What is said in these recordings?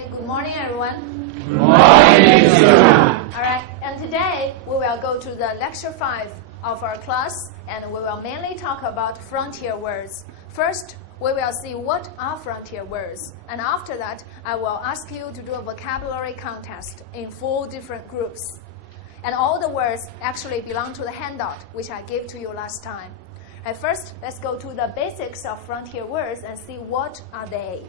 Okay, good morning, everyone. Good morning, teacher. All right, and today we will go to the lecture 5 of our class, and we will mainly talk about frontier words. First, we will see what are frontier words, and after that, I will ask you to do a vocabulary contest in 4 different groups. And all the words actually belong to the handout, which I gave to you last time. And first, let's go to the basics of frontier words and see what are they.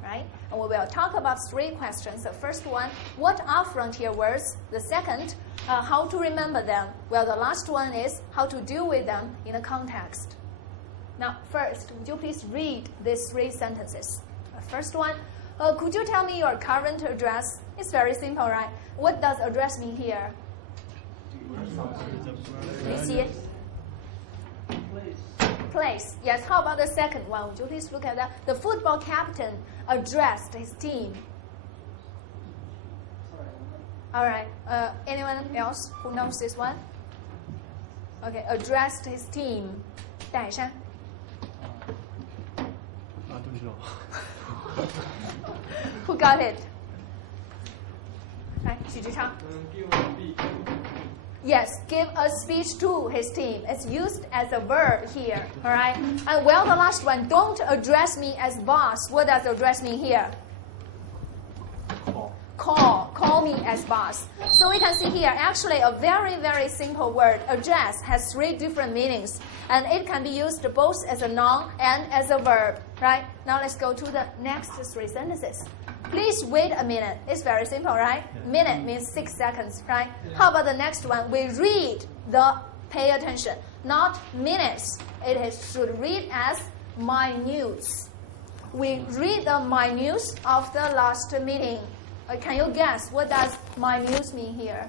Right? And we will talk about 3 questions. The first one, what are frontier words? The second, how to remember them. Well, the last one is how to deal with them in a context. Now, first, would you please read these 3 sentences? The first one, could you tell me your current address? It's very simple, right? What does address mean here? You see it? Place. Yes, how about the second one? Would you please look at that? The football captain addressed his team. All right. Anyone else who knows this one? Okay, addressed his team. 戴珊. Who got it? 来，许志昌. Yes, give a speech to his team. It's used as a verb here, all right? And well, the last one, don't address me as boss. What does address mean here? Call me as boss. So we can see here, actually a very, very simple word. Address has 3 different meanings, and it can be used both as a noun and as a verb, right? Now let's go to the next 3 sentences. Please wait a minute. It's very simple, right? Minute means 6 seconds, right? How about the next one? We read the, pay attention, not minutes. It should read as minutes. We read the minutes of the last meeting. Can you guess what does minutes mean here?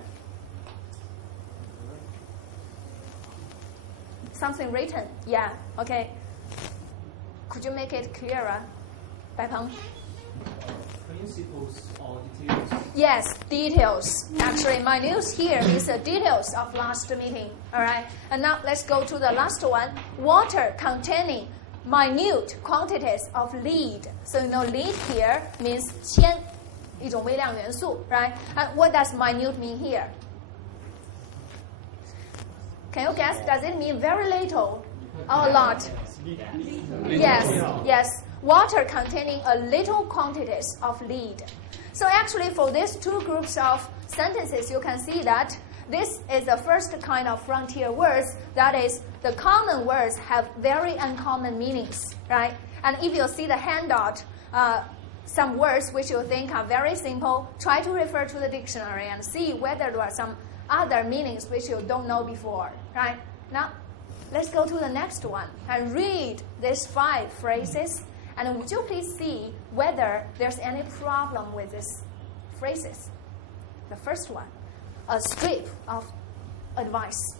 Something written. Yeah, okay. Could you make it clearer? 白鹏? Principles or details? Yes, details. Actually, my news here is the details of last meeting. All right. And now let's go to the last one. Water containing minute quantities of lead. So you know lead here means 铅, 一种微量元素, right? And what does minute mean here? Can you guess? Does it mean very little or a lot? Yes. Water containing a little quantities of lead. So actually for these 2 groups of sentences, you can see that this is the first kind of frontier words. That is, the common words have very uncommon meanings, right? And if you see the handout, some words which you think are very simple, try to refer to the dictionary and see whether there are some other meanings which you don't know before, right? Now, let's go to the next one and read these 5 phrases. And would you please see whether there's any problem with these phrases? The first one, a strip of advice.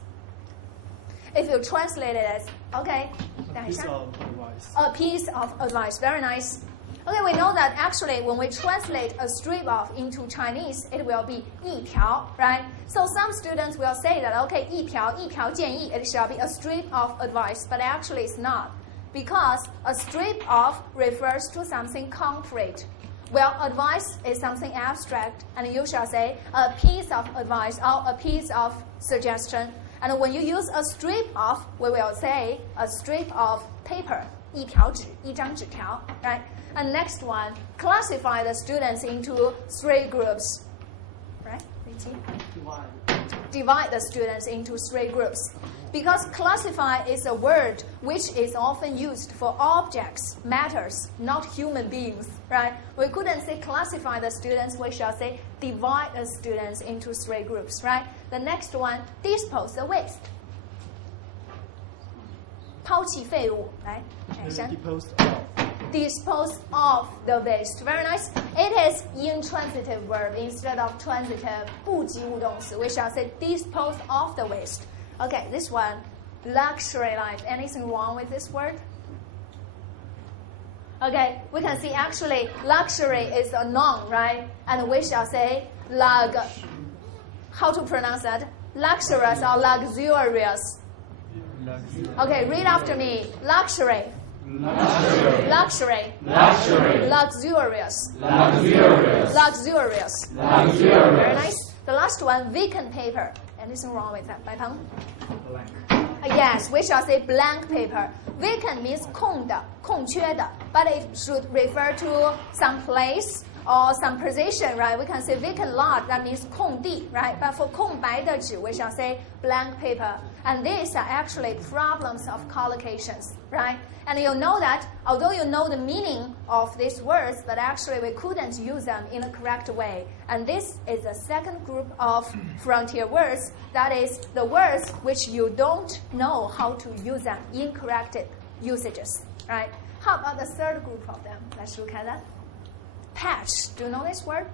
If you translate it as, okay, a piece of advice. A piece of advice, very nice. Okay, we know that actually when we translate a strip of into Chinese, it will be 一条, right? So some students will say that, okay, 一条建议, it shall be a strip of advice, but actually it's not. Because a strip of refers to something concrete. Well, advice is something abstract, and you shall say a piece of advice or a piece of suggestion. And when you use a strip of, we will say a strip of paper, 一条纸, 一张纸条, right? And next one, classify the students into 3 groups, right? Divide the students into 3 groups. Because classify is a word which is often used for objects, matters, not human beings, right? We couldn't say classify the students, we shall say divide the students into 3 groups, right? The next one, dispose the waste. 抛弃废物, right? Dispose of the waste. Very nice. It is intransitive verb instead of transitive. 不及物动词. We shall say dispose of the waste. Okay, this one, luxury life. Anything wrong with this word? Okay, we can see actually luxury is a noun, right? And we shall say how to pronounce that? Luxurious or luxurious? Okay, read after me. Luxury. Luxury. Luxury. Luxurious. Luxurious. Luxurious. Luxurious. Very nice. The last one, vacant paper. Anything wrong with that? 白鹏? Yes, we shall say blank paper. Vacant means 空的,空缺的, but it should refer to some place or some position, right? We can say vacant lot, that means 空地, right? But for 空白的纸, we shall say blank paper. And these are actually problems of collocations, right? And you'll know that, although you know the meaning of these words, but actually we couldn't use them in a correct way. And this is the second group of frontier words, that is the words which you don't know how to use them in correct usages, right? How about the third group of them? Let's look at that. Patch. Do you know this word?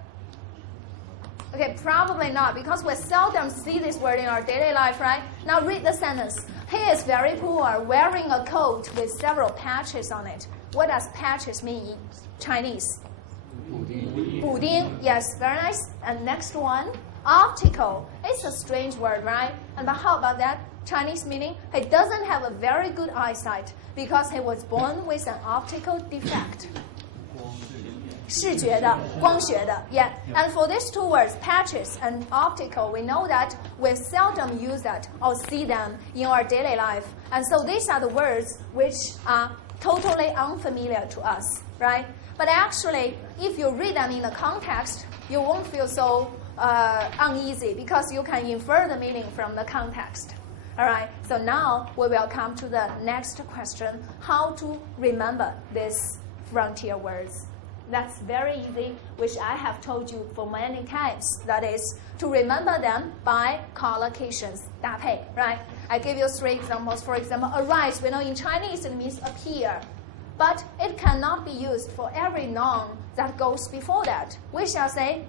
Okay, probably not, because we seldom see this word in our daily life, right? Now read the sentence. He is very poor, wearing a coat with several patches on it. What does patches mean in Chinese? 补丁. Yes, very nice. And next one, optical. It's a strange word, right? And but how about that? Chinese meaning, he doesn't have a very good eyesight because he was born with an optical defect. 视觉的,光学的, yeah. And for these two words, patches and optical, we know that we seldom use that or see them in our daily life. And so these are the words which are totally unfamiliar to us, right? But actually, if you read them in the context, you won't feel so uneasy because you can infer the meaning from the context. All right, so now we will come to the next question, how to remember these frontier words. That's very easy, which I have told you for many times. That is to remember them by collocations, 搭配, right? I give you 3 examples. For example, arise, we know in Chinese it means appear. But it cannot be used for every noun that goes before that. We shall say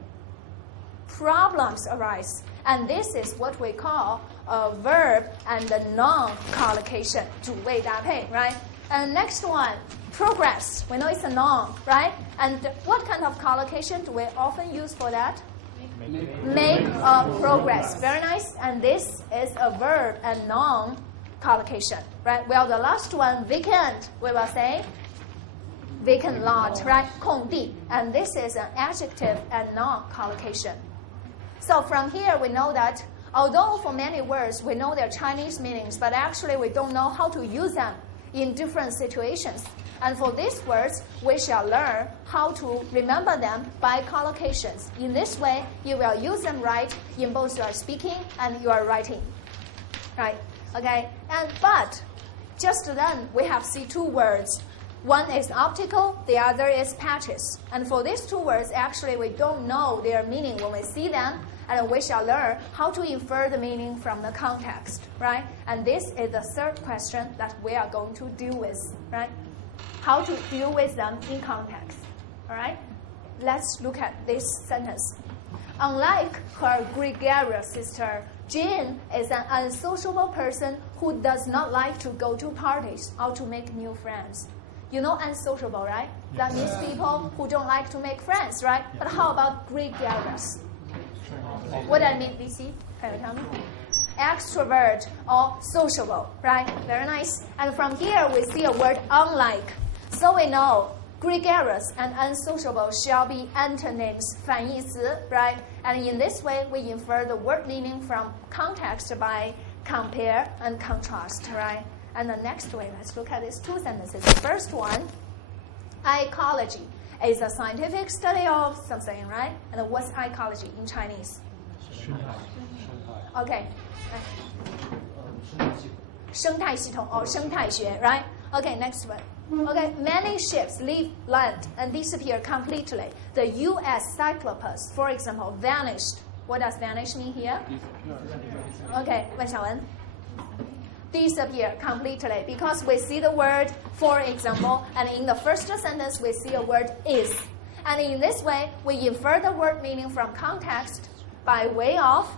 problems arise. And this is what we call a verb and a noun collocation, 主谓搭配, right? And next one, progress. We know it's a noun, right? And what kind of collocation do we often use for that? Make a progress. Very nice. And this is a verb and noun collocation, right? Well, the last one, vacant, we will say vacant lot, right? 空地. And this is an adjective and noun collocation. So from here, we know that although for many words we know their Chinese meanings, but actually we don't know how to use them in different situations. And for these words, we shall learn how to remember them by collocations. In this way, you will use them right in both your speaking and your writing. Right? Okay? But just then, we have see 2 words. One is optical, the other is patches. And for these 2 words, actually, we don't know their meaning when we see them. And we shall learn how to infer the meaning from the context, right? And this is the third question that we are going to deal with, right? How to deal with them in context, all right? Let's look at this sentence. Unlike her gregarious sister, Jane is an unsociable person who does not like to go to parties or to make new friends. You know unsociable, right? That means people who don't like to make friends, right? But how about gregarious? What does it mean, DC? Can you tell me? Extrovert or sociable, right? Very nice. And from here, we see a word unlike. So we know gregarious and unsociable shall be antonyms, 反义词, right? And in this way, we infer the word meaning from context by compare and contrast, right? And the next way, let's look at these 2 sentences. The first one, ecology is a scientific study of something, right? And what's ecology in Chinese? Okay. 生态系统 or 生态学, right? Okay, next one. Okay, many ships leave land and disappear completely. The U.S. Cyclops, for example, vanished. What does vanish mean here? Okay, 问小文. Disappear completely because we see the word for example, and in the first sentence we see a word is. And in this way, we infer the word meaning from context by way of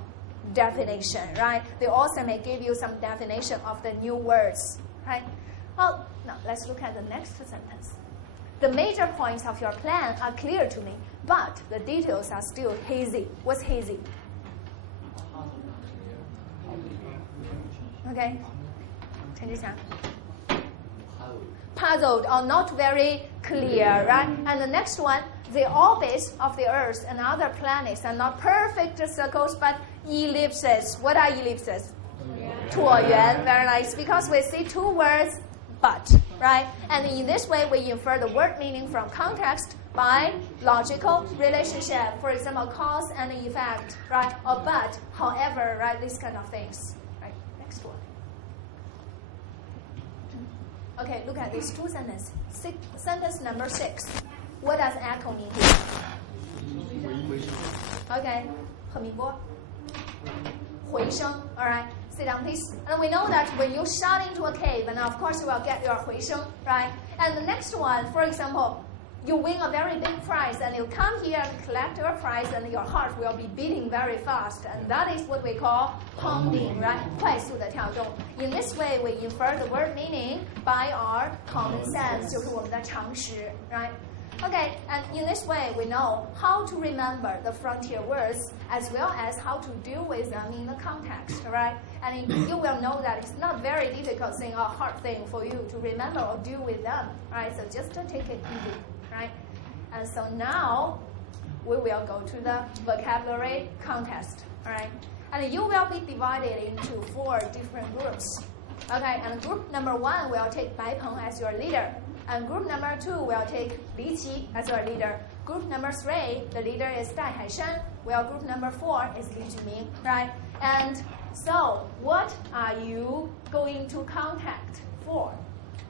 definition, right? The author may give you some definition of the new words, right? Well, now let's look at the next sentence. The major points of your plan are clear to me, but the details are still hazy. What's hazy? Okay. 陈志祥. puzzled or not very clear, right? And the next one, the orbits of the Earth and other planets are not perfect circles but ellipses. What are ellipses? 椭圆, very nice. Because we see two words, but, right? And in this way, we infer the word meaning from context by logical relationship. For example, cause and effect, right? Or but, however, right? These kind of things. Right? Next one. Okay, look at these two sentences. Sentence number 6. What does echo mean here? Okay, 和鸣波. 回声, all right? Sit down, please. And we know that when you shout into a cave, and of course you will get your 回声, right? And the next one, for example, you win a very big prize, and you come here and collect your prize, and your heart will be beating very fast, and that is what we call pounding, right? 快速的跳动. In this way, we infer the word meaning by our common sense, 就是我们的常识, right? Okay, and in this way, we know how to remember the frontier words as well as how to deal with them in the context, right? And you will know that it's not very difficult thing or hard thing for you to remember or deal with them, right? So just to take it easy, right? And so now, we will go to the vocabulary contest, all right? And you will be divided into 4 different groups. Okay, and group number 1 will take Bai Peng as your leader. And group number 2 will take Li Qi as your leader. Group number 3, the leader is Dai Haishan, while group number 4 is Li Juming, right? And so, what are you going to contact for?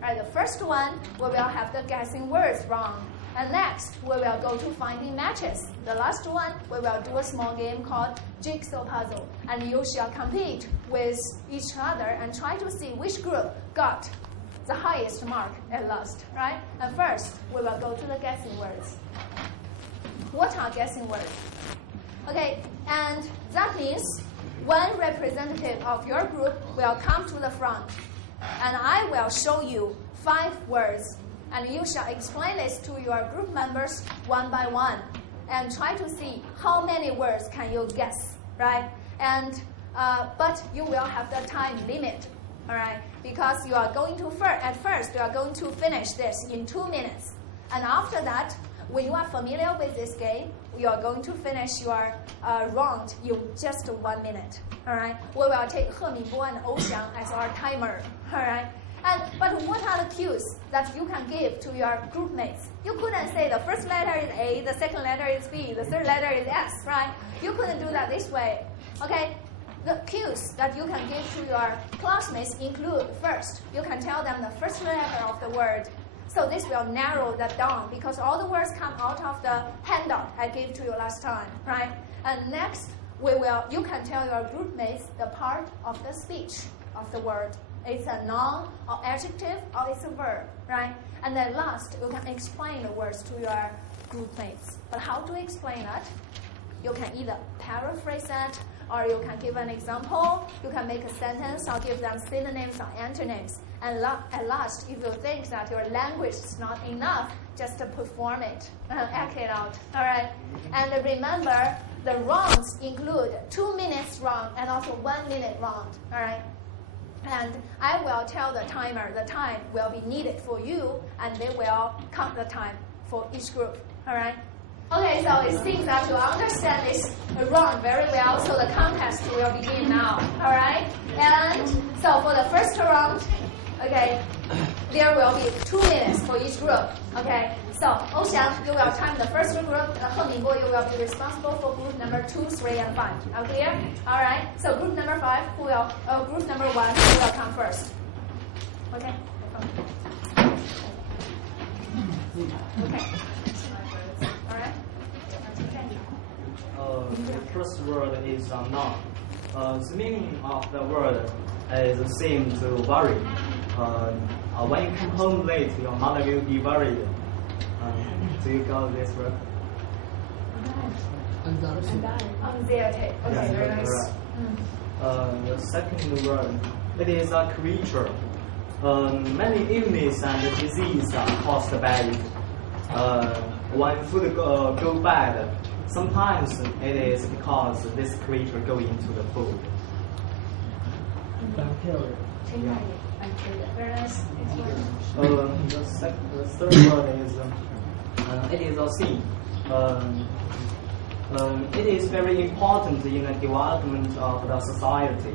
Right, the first one, we will have the guessing words wrong. And next, we will go to finding matches. The last one, we will do a small game called jigsaw puzzle. And you shall compete with each other and try to see which group got the highest mark at last, right? And first, we will go to the guessing words. What are guessing words? Okay, and that means one representative of your group will come to the front, and I will show you 5 words, and you shall explain this to your group members one by one, and try to see how many words can you guess, right? And but you will have the time limit. All right, because you are going to at first you are going to finish this in 2 minutes, and after that, when you are familiar with this game, you are going to finish your round in just 1 minute. All right, we will take He Mingbo and Ouxiang as our timer. All right, but what are the cues that you can give to your group mates? You couldn't say the first letter is A, the second letter is B, the third letter is S, right? You couldn't do that this way. Okay. The cues that you can give to your classmates include, first, you can tell them the first letter of the word. So this will narrow that down because all the words come out of the handout I gave to you last time, right? And next, you can tell your group mates the part of the speech of the word. It's a noun or adjective or it's a verb, right? And then last, you can explain the words to your group mates. But how to explain that? You can either paraphrase that, or you can give an example, you can make a sentence, or give them synonyms or antonyms. And at last, if you think that your language is not enough, just to perform it, act it out, all right? And remember, the rounds include 2 minutes round and also 1 minute round, all right? And I will tell the timer the time will be needed for you, and they will count the time for each group, all right? Okay, so it seems that you understand this round very well, so the contest will begin now, all right? And so for the first round, okay, there will be 2 minutes for each group, okay? So, Ouxiang, you will time the first group, He Mingbo, you will be responsible for group number 2, 3, and 5. Are clear? All right, so group number 5, group number 1, who will come first? Okay? Okay. The first word is noun. The meaning of the word is the same to worry. When you come home late, your mother will be worried. Do you got this word? Anxiety. Okay, very nice. The second word, it is a creature. Many illness and disease are caused by it. When food go bad, sometimes it is because this creature go into the food. Bacteria. Very nice. The third word is it is a thing. It is very important in the development of the society.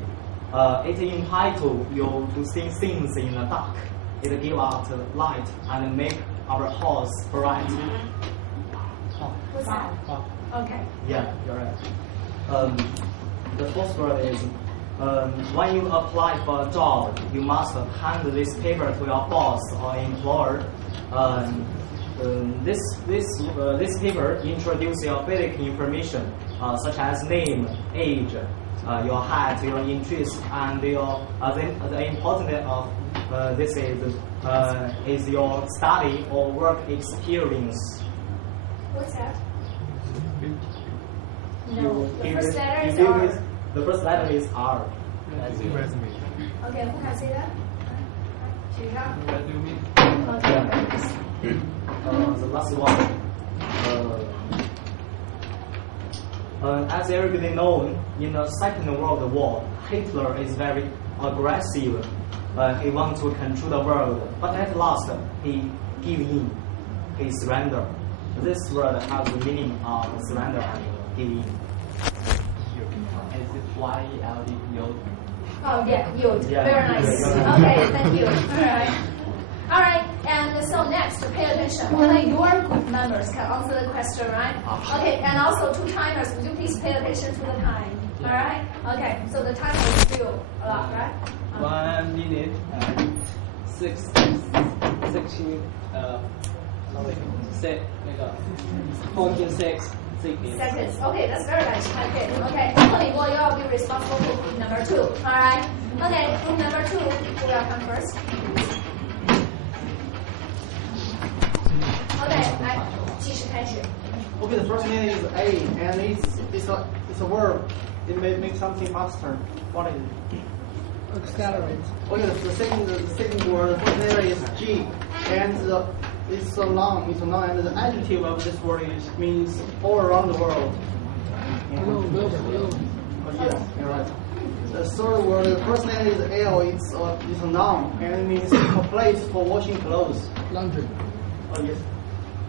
It entitles you to see things in the dark. It gives us light and make our house bright. What's that? Okay. Yeah, you're right. The fourth word is when you apply for a job, you must hand this paper to your boss or employer. This paper introduces your basic information such as name, age, your height, your interest, and the important of this is your study or work experience. What's that? No, the first letter is R. The first letter is R. Okay, who can say that? Resume. Okay. The last one. As everybody knows, in the Second World War, Hitler is very aggressive. He wants to control the world, but at last he gave in. He surrendered. This word has the meaning of surrender and give in. Is it Y-L-D-O? Oh yeah, yield. Yeah. Very nice. Yeah. Okay, thank you. All right, and so next, pay attention. Only your group members can answer the question, right? Okay, and also two timers. Would you please pay attention to the time? All right. Okay, so the time is still a lot, right? 1 minute, 46 Seconds. Okay, that's very nice. Okay, okay. Hopefully, well, you will be responsible for group number 2. All right. Okay, group number 2. Who will come first? Okay, 来，计时开始。 Okay, the first name is A, and it's a verb. It may make something faster. What is it? Accelerate. Okay, the second word, the first letter is G, and it's a noun. It's a noun, and the adjective of this word means all around the world. Oh, yes, you're right. The third word, the first letter is L. It's a noun, and it means a place for washing clothes. Laundry. Oh yes.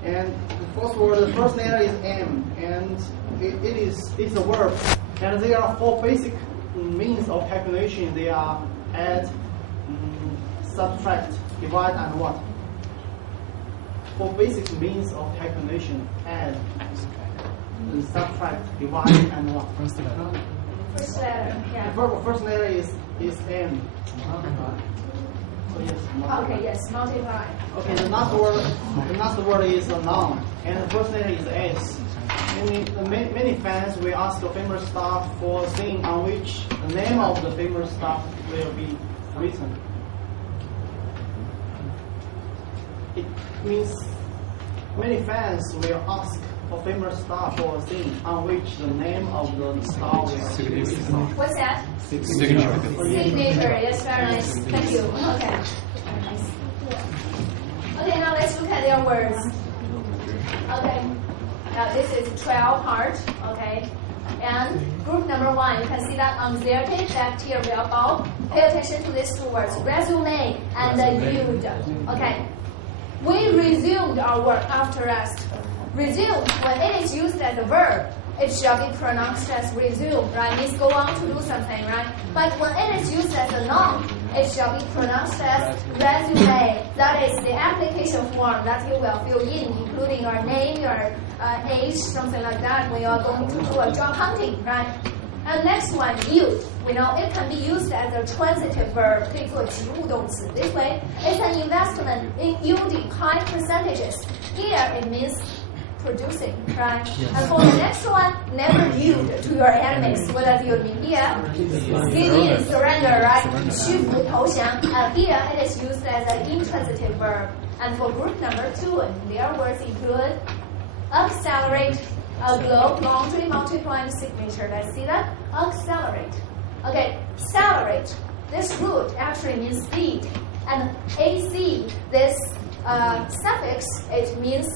And the fourth word, the first letter is M, and it's a verb. And there are 4 basic means of calculation. They are add, subtract, divide, and what? 4 basic means of calculation: add, subtract, divide, and what? First letter. Yeah. The first letter is M. So yes. Okay. Yes. Multiply. Okay, the last word is a noun, and the first letter is S. Many fans will ask the famous star for a scene on which the name of the famous star will be written. It means many fans will ask for famous star for a scene on which the name of the star will be written. What's that? Signature. Signature. Yes, very nice. Thank you. Okay. Very nice. Okay, now let's look at their words. Okay. Now this is 12 part. Okay. And group number 1, you can see that auxiliary bacterial bulb. Pay attention to these 2 words: resume and yield. Okay. We resumed our work after rest. Resume, when it is used as a verb, it shall be pronounced as resume, right? Means go on to do something, right? But when it is used as a noun, it shall be pronounced as resume. That is the application form that you will fill in, including your name, your age, something like that, when you are going to do a job hunting, right? And next one, yield. We know it can be used as a transitive verb, 可以做及物动词. This way, it's an investment in yielding high percentages. Here, it means producing, right? And for the next one, never yield to your enemies. What does yield mean here? Give in, surrender, right? 屈服投降. Here, it is used as an intransitive verb. And for group number 2, their words include accelerate, a globe, laundry, multiplying signature. Let's see that. Accelerate. Okay, accelerate. This root actually means speed. And AC, this suffix, it means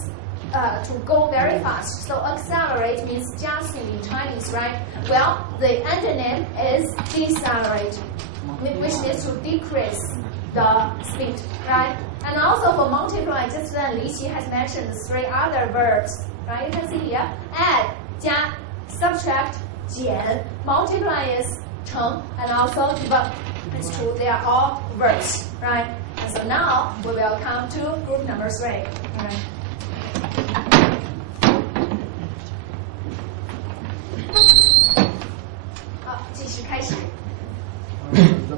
to go very fast. So accelerate means 加速 in Chinese, right? Well, the antonym is decelerate, which means to decrease. the speed, right? And also for multiply, just then Li Qi has mentioned 3 other verbs, right? You can see here, add, 加, subtract, 减, multiply is 乘, and also divide. It's true, they are all verbs, right? And so now we will come to group number 3, right? The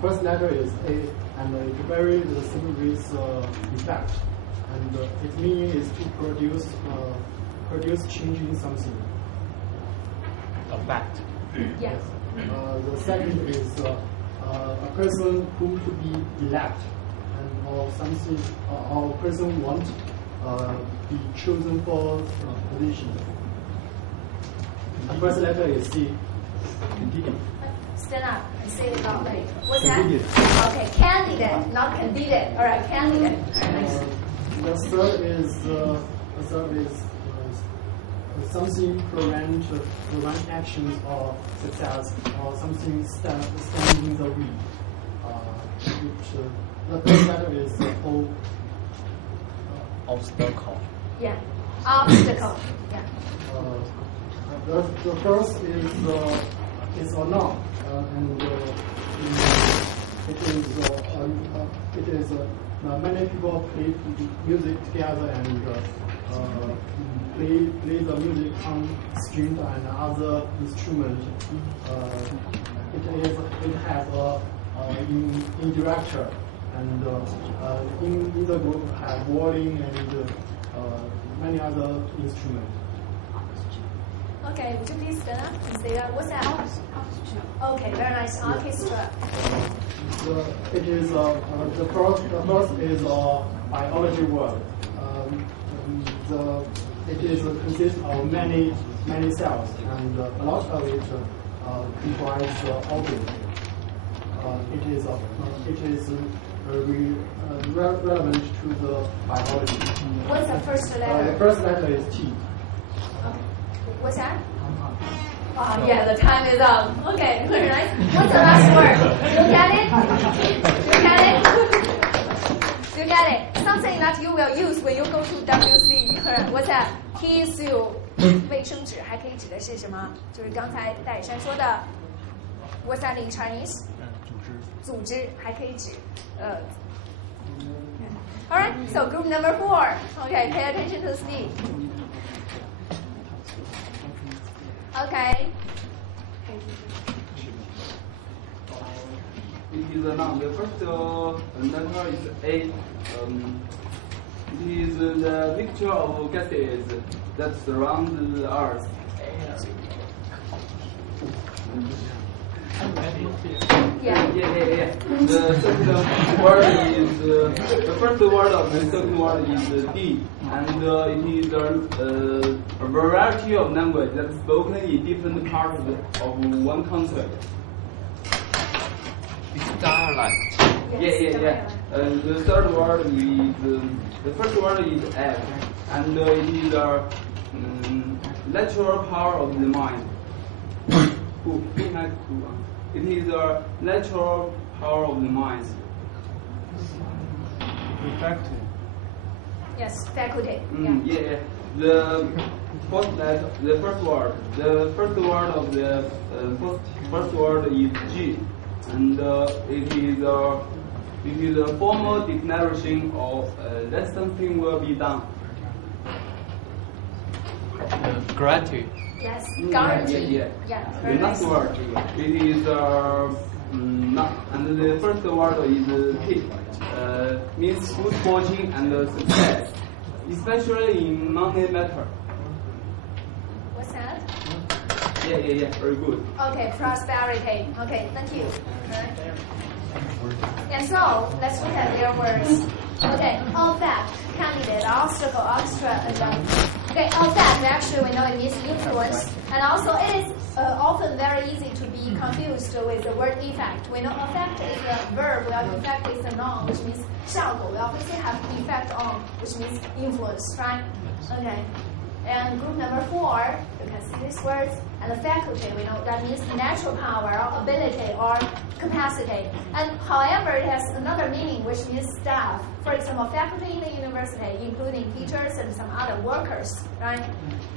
first letter is A, and it varies the series effect, and its meaning is to produce change in something. Effect. Yes. The second is a person who to be elect, and or something or person want be chosen for position. The first letter is C. Candidate. Stand up and say it loudly. What's Candidate. that? Okay, candidate, not candidate. All right, candidate. The third is something prevent actions or success, or something stand in the way. The third letter is O. Obstacle. Yeah. Obstacle. Yeah. The first is a noun, and it is many people play music together and play the music on string and other instrument. It has a indirector, and in the group have violin and many other instruments. Okay, would you please stand up and say that? What's that? Okay, very nice. Orchestra. It is the first is a biology word. It is consists of many cells, and a lot of it comprise organ. It is relevant to the biology. What's the first letter? The first letter is T. Okay. What's that? Yeah, the time is up. Okay, very nice. What's the last word? You get it? You get it? Something that you will use when you go to WC. What's that? Tissue. 卫生纸还可以指的是什么？就是刚才戴雨珊说的。What's that in Chinese? 组织还可以指All right, so group number 4. Okay, pay attention to Steve. Okay. It is a noun. The first letter is A. It is the mixture of gases that surround the Earth. Yeah. The second word is the first word of the second word is D, and it is a variety of language that's spoken in different parts of one country. It's dialect. Yeah. And the third word is the first word is F, and it is a natural power of the mind. It is a natural power of the mind. Faculty. Yes, faculty. Yeah. The first word of the first word is G, and it is a formal declaration of that something will be done. Guarantee. Yes, guarantee. Yeah. The Very nice. next word it is not, and the first word is T. Means good fortune and success, especially in money matter. What's that? Yeah. Very good. Okay, prosperity. Okay, thank you. And so, let's look at their words. Okay, effect, candidate, obstacle, extra, and okay, effect, actually we know it means influence. And also it is often very easy to be confused with the word effect. We know effect is a verb, while effect is a noun, which means 效果. We obviously have effect on, which means influence, right? Okay. And group number 4, you can see these words. And faculty, we know that means natural power or ability or capacity. And however, it has another meaning, which means staff. For example, faculty in the university, including teachers and some other workers, right?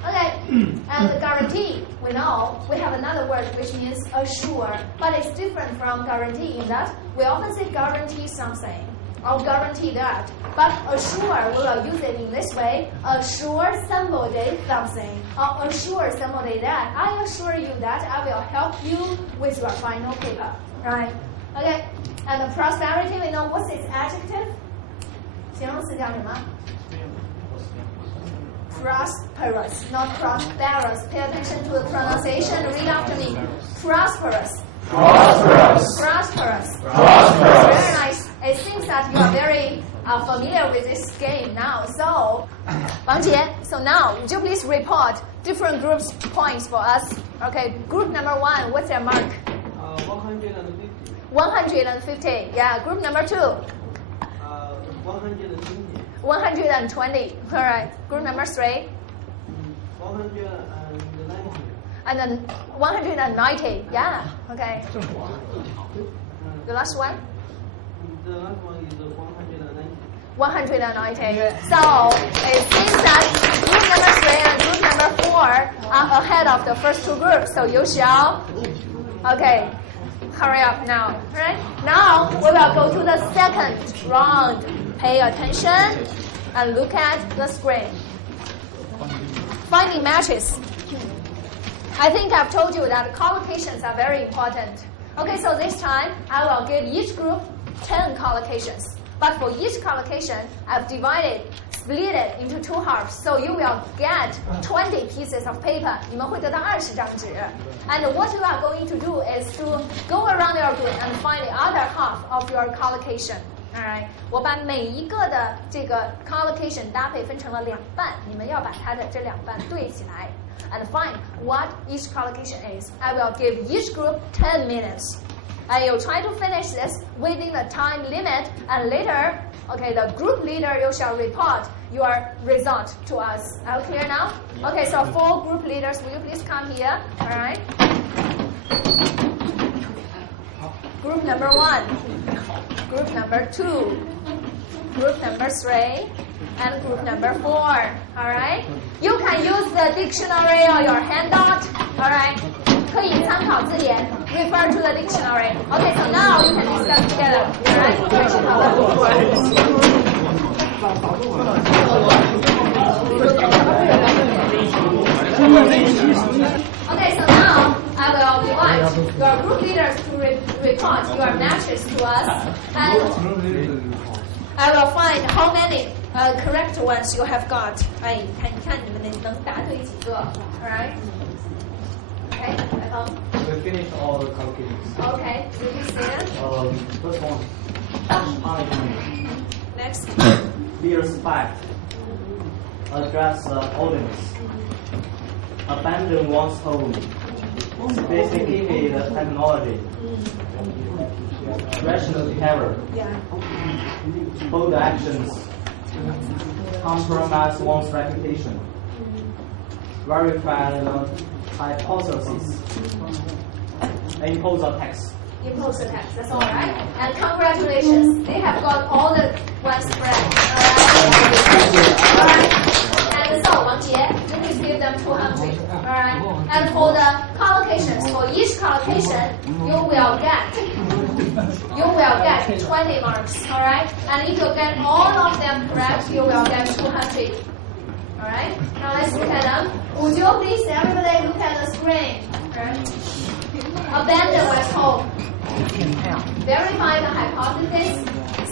Okay, and the guarantee, we know we have another word which means assure, but it's different from guarantee in that we often say guarantee something. I'll guarantee that. But assure, we will use it in this way. Assure somebody something. Or assure somebody that. I assure you that I will help you with your final paper. Right? Okay. And the prosperity, we know what's its adjective? 形容词叫什么? Prosperous, not prosperous. Pay attention to the pronunciation. Read after me. Prosperous. Prosperous. Prosperous. Prosperous. Very nice. It seems that you are very familiar with this game now. So, Wang Jie, so now, would you please report different groups' points for us? Okay, group number 1, what's their mark? 150. 150. Yeah, group number 2? 120. 120. All right. Group number 3? 190. And then 190. Yeah. Okay. The last one? The last one is 190. 190. So it seems that group number 3 and group number 4 are ahead of the first two groups. So you shall. Okay. Hurry up now. All right. Now we will go to the second round. Pay attention and look at the screen. Finding matches. I think I've told you that collocations are very important. Okay, so this time I will give each group 10 collocations. But for each collocation, I've split it into 2 halves. So you will get 20 pieces of paper. 你们会得到20张纸. And what you are going to do is to go around your group and find the other half of your collocation. Alright, 我把每一个的这个 collocation 搭配分成了2半，你们要把它的这2半对起来 and find what each collocation is. I will give each group 10 minutes. And you try to finish this within the time limit, and later, okay, the group leader, you shall report your result to us. Are you clear now? Okay, so 4 group leaders, will you please come here? Alright. Group number 1. Group number 2, group number 3, and group number 4. Alright? You can use the dictionary or your handout. Alright? 可以参考字典 refer to the dictionary. Okay, so now you can discuss together. Alright? 开始讨论. Okay, so now I will invite your group leaders to report your matches to us, and I will find how many correct ones you have got. 哎，你看你们能答对几个 ？Alright? Okay, at home. We finished all the calculations. Okay, will you see it? First one. Next. Leader's fact. Address the audience. Abandon one's home. Sophisticated technology. Rational terror. Yeah. Bold actions. Compromise one's reputation. Verify the hypothesis. Impose a tax. Impose the tax, that's all right. And congratulations, they have got all the ones correct. Alright? And so, Wang Jie, you please give them 200. Alright? And for the collocations, for each collocation, you will get 20 marks. Alright? And if you get all of them correct, you will get 200. Alright? Now let's look at them. Would you please, everybody, look at the screen? Alright? Abandon one's home. Verify the hypothesis.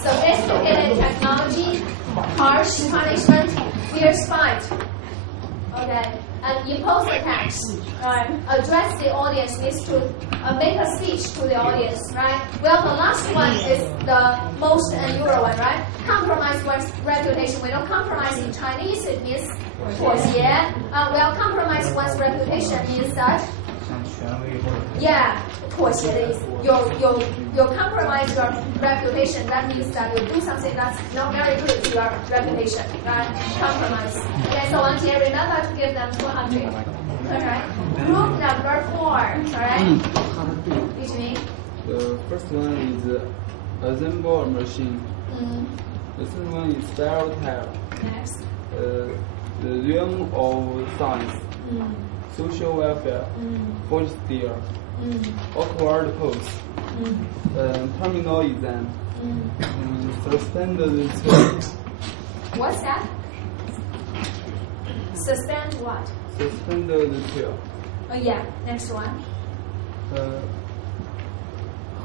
Sophisticated technology. Harsh punishment. Fierce fight. Okay. And impose the tax. Right. Address the audience means to make a speech to the audience. Right. Well, the last one is the most unusual one. Right. Compromise one's reputation. We don't compromise in Chinese. It means 妥协. Well, compromise one's reputation means that. Yeah, 妥协的意思。You compromise your reputation. That means that you do something that's not very good to your reputation, right? Compromise. Okay, so Wang Jie, remember to give them 200. Alright. Group number 4. Alright. Teach me. The first one is assemble machine. The second one is stereotype. Next. The realm of science. Social welfare. Forged steel. Awkward pose. Terminal exam. Suspended term. What's that? Suspend what? Suspended term. Oh yeah. Next one.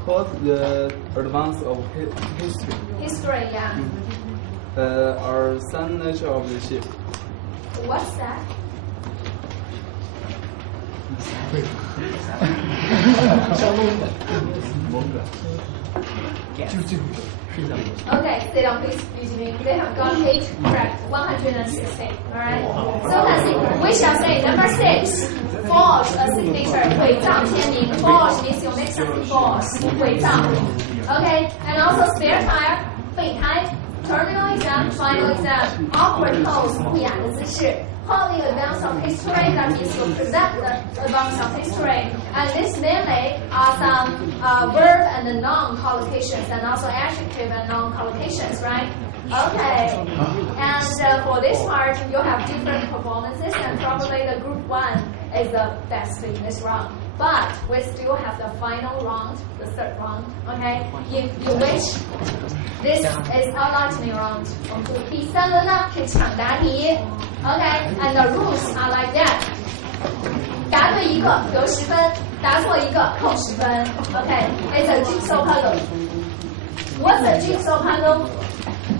Halt the advance of history. History. Yeah. Are some nature of the ship. What's that? Okay, sit down please. They have got it correct. 160. Alright. So let's see. We shall say number 6. Forge a signature. 伪造签名. Forge means you make something false. 伪造. Okay. And also spare tire. 备胎. Terminal exam. Final exam. Awkward pose. 不雅的姿势. Holding advance of history, that means you present the advance of history. And this mainly are some verb and the noun collocations, and also adjective and noun collocations, right? Okay. And for this part, you have different performances, and probably the group 1 is the best in this round. But we still have the final round, the third round, okay? If you wish, this is a lightning round. 我们做第3轮呢是抢答题 ，okay? And the rules are like that. 答对一个得10分，答错一个扣10分。Okay? It's a jigsaw puzzle. What's a jigsaw puzzle?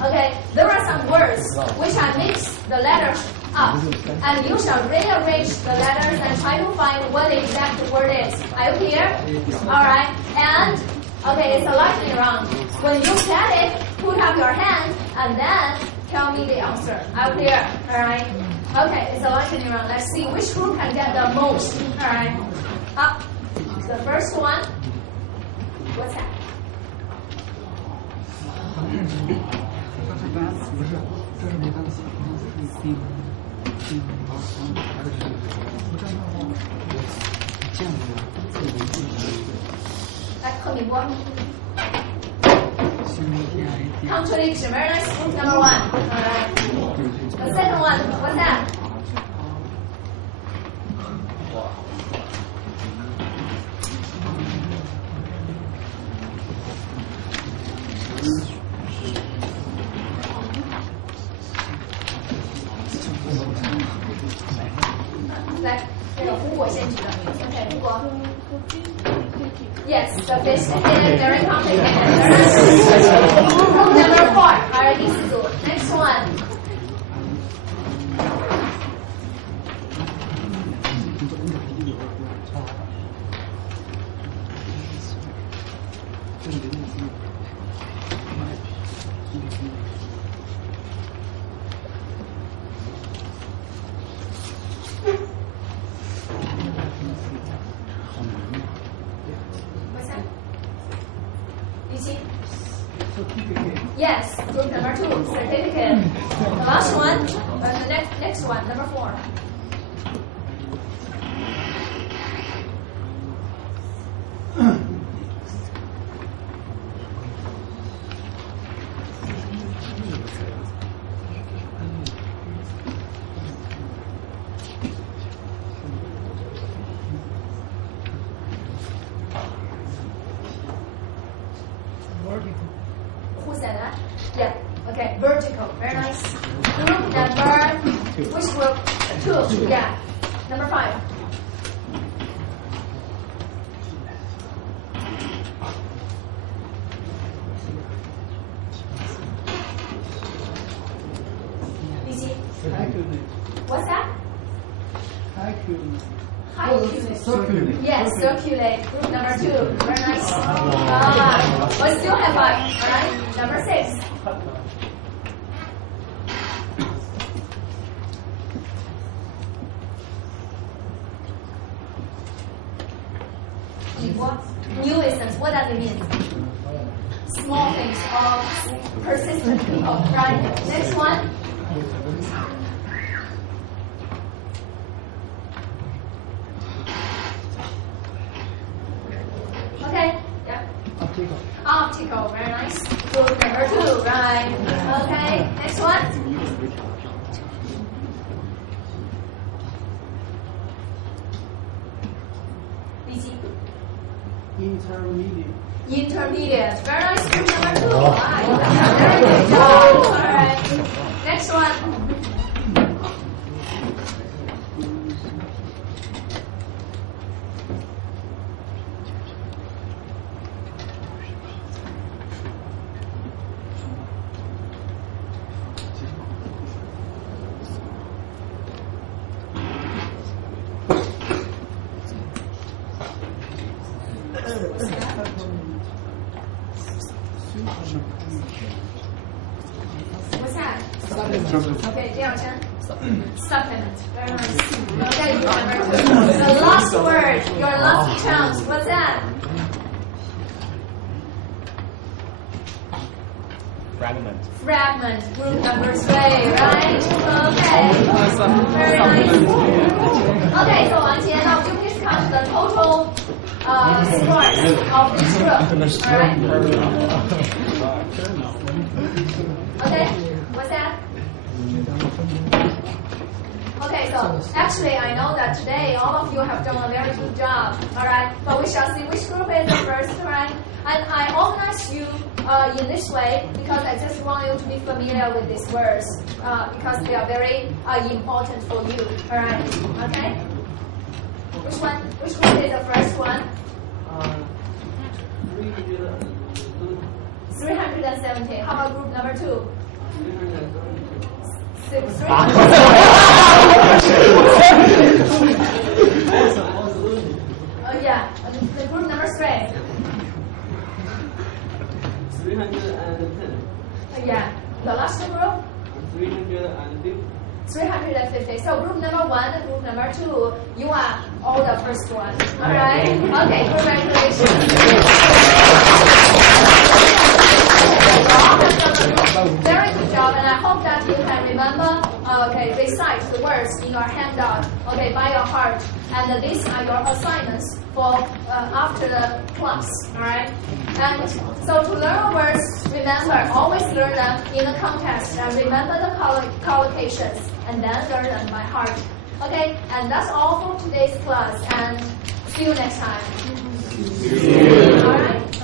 Okay, there are some words which I mix the letters up, and you shall rearrange the letters and try to find what the exact word is. Are you clear? Alright, and okay, it's a lightning round. When you get it, put up your hand and then tell me the answer. Are you clear? Alright? Okay, it's a lightning round. Let's see which group can get the most. Alright, up. The first one. What's that? Come to the dictionary. Very nice. Group number 1. Alright. The second one. What's that? Yes, sophisticated, very complicated. Group number 4, 第4组. Next one. Yes, group number 2, certificate. The last one, the next one, number 4. Who said that? Yeah. Okay. Vertical. Very nice. Group number. Which group? 2. Yeah. Number 5. What's that? Circulate. Yes, circulate. Group number 2. Very nice. We still have 5. Alright. Number 6. What? Nuisance. What does it mean? Small things or persistent people. Right. Next one. optical. Very nice. Group number 2, right? Okay, next one. Intermediate. Intermediate. Very nice. Group number 2. Right. Very good job. All right. Next one. What's that? Okay, 第二声 supplement. Very nice. Okay, number 2. The last word, your last chance. What's that? Fragment. Fragment. Group number 3, right? Okay. Very nice. Okay, so 往前 now you please count the total scores of this group. Alright? Okay, what's that? Okay, so actually I know that today all of you have done a very good job, alright? But we shall see which group is the first, right? And I organize you in this way because I just want you to be familiar with these words because they are very important for you, alright? Okay? Which group is the first one? 370. How about group number 2? yeah, the group number 3. 310. Yeah, the last group? 350. 350. So group number 1 and group number 2, you are all the first one. Alright? Okay, congratulations. Very good job, and I hope that you can remember, recite the words in your handout, by your heart. And these are your assignments for after the class, alright? And so to learn words, remember, always learn them in the context and remember the collocations and then learn them by heart. Okay, and that's all for today's class, and see you next time. Alright?